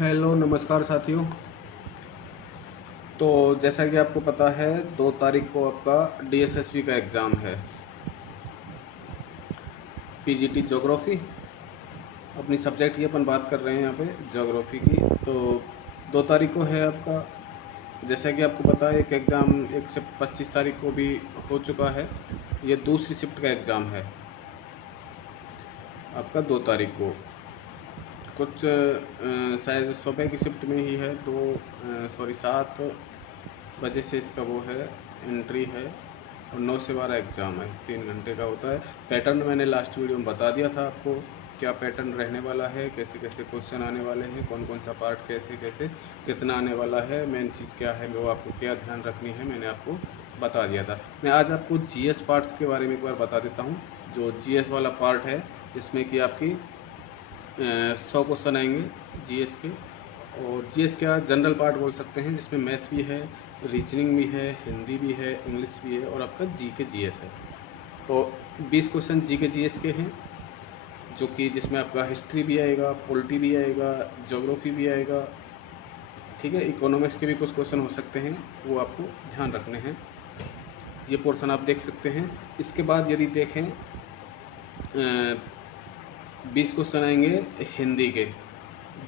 Hello नमस्कार साथियों। तो जैसा कि आपको पता है 2 तारीख को आपका डीएसएसबी का एग्ज़ाम है, पीजीटी ज्योग्राफी। अपनी सब्जेक्ट की अपन बात कर रहे हैं यहाँ पे ज्योग्राफी की। तो 2 तारीख को है आपका। जैसा कि आपको पता है एक एग्ज़ाम एक शिफ्ट 25 तारीख को भी हो चुका है। ये दूसरी शिफ्ट का एग्ज़ाम है आपका 2 तारीख को। कुछ शायद सुबह की शिफ्ट में ही है, 7 बजे से इसका वो है, एंट्री है, और 9 से 12 एग्ज़ाम है, 3 घंटे का होता है। पैटर्न मैंने लास्ट वीडियो में बता दिया था आपको, क्या पैटर्न रहने वाला है, कैसे कैसे क्वेश्चन आने वाले हैं, कौन कौन सा पार्ट कैसे कैसे कितना आने वाला है, मेन चीज़ क्या है, वो आपको क्या ध्यान रखनी है, मैंने आपको बता दिया था। मैं आज आपको जीएस पार्ट्स के बारे में एक बार बता देता हूँ। जो जीएस वाला पार्ट है इसमें कि आपकी 100 क्वेश्चन आएंगे जीएस के। और जीएस क्या जनरल पार्ट बोल सकते हैं, जिसमें मैथ भी है, रीजनिंग भी है, हिंदी भी है, इंग्लिश भी है, और आपका जीके जीएस है। तो 20 क्वेश्चन जीके जीएस के हैं, जो कि जिसमें आपका हिस्ट्री भी आएगा, पॉलिटी भी आएगा, ज्योग्राफी भी आएगा, ठीक है। इकोनॉमिक्स के भी कुछ क्वेश्चन हो सकते हैं, वो आपको ध्यान रखने हैं। ये पोर्शन आप देख सकते हैं। इसके बाद यदि देखें 20 क्वेश्चन आएंगे हिंदी के,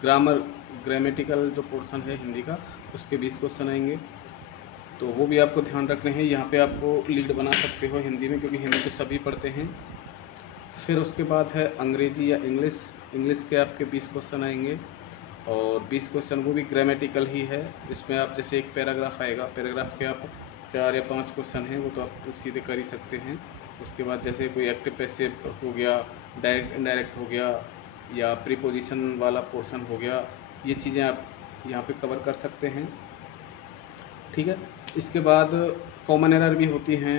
ग्रामेटिकल जो पोर्शन है हिंदी का, उसके 20 क्वेश्चन आएंगे। तो वो भी आपको ध्यान रखने हैं। यहाँ पे आपको लीड बना सकते हो हिंदी में, क्योंकि हिंदी तो सभी पढ़ते हैं। फिर उसके बाद है अंग्रेजी या इंग्लिश के आपके 20 क्वेश्चन आएंगे, और 20 क्वेश्चन वो भी ग्रामेटिकल ही है, जिसमें आप जैसे एक पैराग्राफ आएगा, पैराग्राफ के आप 4 या 5 क्वेश्चन हैं, वो तो आप सीधे कर ही सकते हैं। उसके बाद जैसे कोई एक्टिव पैसिव हो गया, डायरेक्ट इनडायरेक्ट हो गया, या प्रीपोजिशन वाला पोर्शन हो गया, ये चीज़ें आप यहाँ पे कवर कर सकते हैं, ठीक है। इसके बाद कॉमन एरर भी होती हैं,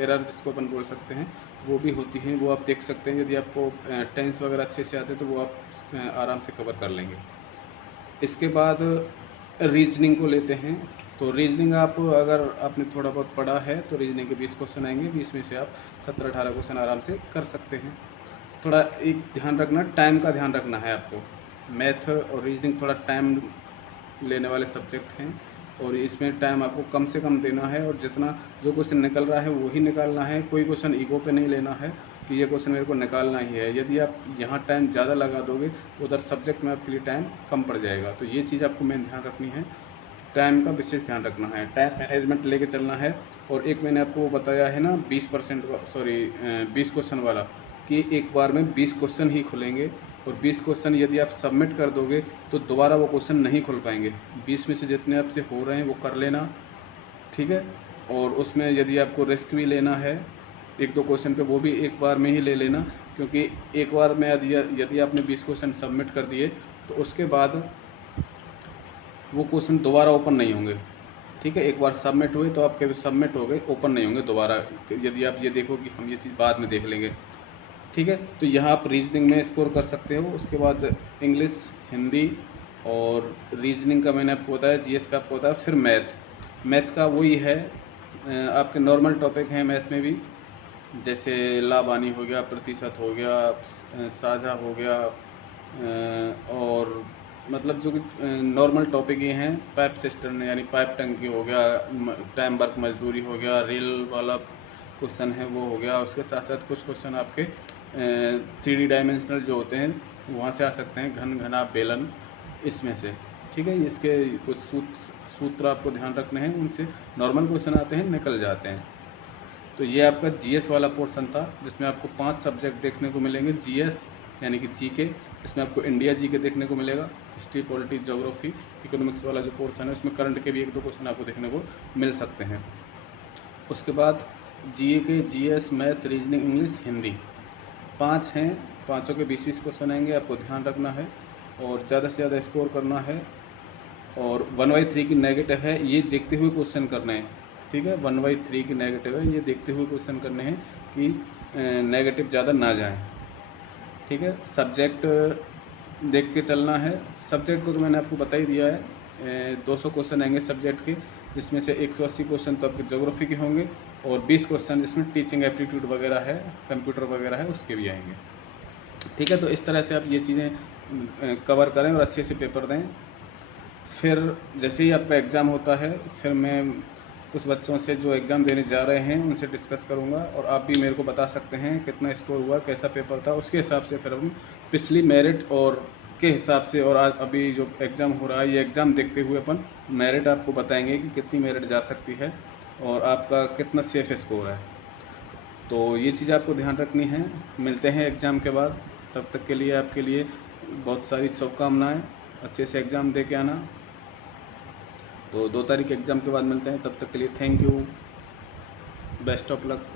एरर जिसको अपन बोल सकते हैं, वो भी होती हैं, वो आप देख सकते हैं। यदि आपको टेंस वगैरह अच्छे से आते हैं तो वो आप आराम से कवर कर लेंगे। इसके बाद रीजनिंग को लेते हैं। तो रीजनिंग आप अगर आपने थोड़ा बहुत पढ़ा है तो रीजनिंग के 20 क्वेश्चन आएंगे, 20 में से आप 17-18 क्वेश्चन आराम से कर सकते हैं। थोड़ा एक ध्यान रखना, टाइम का ध्यान रखना है आपको। मैथ और रीजनिंग थोड़ा टाइम लेने वाले सब्जेक्ट हैं, और इसमें टाइम आपको कम से कम देना है, और जितना जो क्वेश्चन निकल रहा है वही निकालना है। कोई क्वेश्चन ईगो पे नहीं लेना है कि ये क्वेश्चन मेरे को निकालना ही है। यदि आप यहाँ टाइम ज़्यादा लगा दोगे तो उधर सब्जेक्ट में आपके लिए टाइम कम पड़ जाएगा। तो ये चीज़ आपको मेन ध्यान रखनी है, टाइम का विशेष ध्यान रखना है, टाइम मैनेजमेंट लेके चलना है। और एक मैंने आपको वो बताया है ना 20 क्वेश्चन वाला, कि एक बार में 20 क्वेश्चन ही खुलेंगे, और 20 क्वेश्चन यदि आप सबमिट कर दोगे तो दोबारा वो क्वेश्चन नहीं खुल पाएंगे। 20 में से जितने आपसे हो रहे हैं वो कर लेना, ठीक है। और उसमें यदि आपको रिस्क भी लेना है 1-2 क्वेश्चन पे, वो भी एक बार में ही ले लेना, क्योंकि एक बार में यदि आपने 20 क्वेश्चन सबमिट कर दिए तो उसके बाद वो क्वेश्चन दोबारा ओपन नहीं होंगे, ठीक है। एक बार सबमिट हुए तो आपके सबमिट हो गए, ओपन नहीं होंगे दोबारा, यदि आप ये देखो कि हम ये चीज़ बाद में देख लेंगे, ठीक है। तो यहाँ आप रीजनिंग में स्कोर कर सकते हो। उसके बाद इंग्लिश, हिंदी और रीजनिंग का मैंने आपको बताया, जीएस का आपको बताया। फिर मैथ का वही है, आपके नॉर्मल टॉपिक हैं मैथ में भी, जैसे लाबानी हो गया, प्रतिशत हो गया, साझा हो गया, और मतलब जो कि नॉर्मल टॉपिक ये हैं। पाइप सिस्टम यानी पाइप टंकी हो गया, टाइम वर्क मजदूरी हो गया, रेल वाला क्वेश्चन है वो हो गया। उसके साथ साथ कुछ क्वेश्चन आपके 3D डायमेंशनल जो होते हैं वहाँ से आ सकते हैं, घन घना बेलन इसमें से, ठीक है। इसके कुछ सूत्र आपको ध्यान रखने हैं, उनसे नॉर्मल क्वेश्चन आते हैं, निकल जाते हैं। तो ये आपका जीएस वाला पोर्शन था, जिसमें आपको 5 सब्जेक्ट देखने को मिलेंगे। जीएस यानी कि जीके, इसमें आपको इंडिया जीके देखने को मिलेगा, हिस्ट्री, पॉलिटी, ज्योग्राफी, इकोनॉमिक्स वाला जो पोर्शन है उसमें करंट के भी 1-2 क्वेश्चन आपको देखने को मिल सकते हैं। उसके बाद GK, GS, math, reasoning, English, Hindi 5 हैं, पाँचों के 20-20 क्वेश्चन आएंगे, आपको ध्यान रखना है और ज़्यादा से ज़्यादा स्कोर करना है। और 1/3 की नेगेटिव है, ये देखते हुए क्वेश्चन करने हैं, ठीक है। 1/3 की नेगेटिव है, ये देखते हुए क्वेश्चन करने हैं कि नेगेटिव ज़्यादा ना जाए, ठीक है। सब्जेक्ट देख के चलना है। सब्जेक्ट को तो मैंने आपको बता ही दिया है, 200 क्वेश्चन आएंगे सब्जेक्ट के, जिसमें से 180 क्वेश्चन तो आपके ज्योग्राफी के होंगे, और 20 क्वेश्चन जिसमें टीचिंग एप्टीट्यूड वगैरह है, कंप्यूटर वगैरह है, उसके भी आएंगे, ठीक है। तो इस तरह से आप ये चीज़ें कवर करें और अच्छे से पेपर दें। फिर जैसे ही आपका एग्ज़ाम होता है, फिर मैं कुछ बच्चों से जो एग्ज़ाम देने जा रहे हैं उनसे डिस्कस करूँगा, और आप भी मेरे को बता सकते हैं कितना स्कोर हुआ, कैसा पेपर था, उसके हिसाब से फिर हम पिछली मेरिट और के हिसाब से और आज अभी जो एग्ज़ाम हो रहा है ये एग्ज़ाम देखते हुए अपन मेरिट आपको बताएंगे कि कितनी मेरिट जा सकती है और आपका कितना सेफ स्कोर है। तो ये चीज़ आपको ध्यान रखनी है। मिलते हैं एग्ज़ाम के बाद, तब तक के लिए आपके लिए बहुत सारी शुभकामनाएँ। अच्छे से एग्ज़ाम दे के आना। तो 2 तारीख एग्ज़ाम के बाद मिलते हैं, तब तक के लिए thank you, best of luck.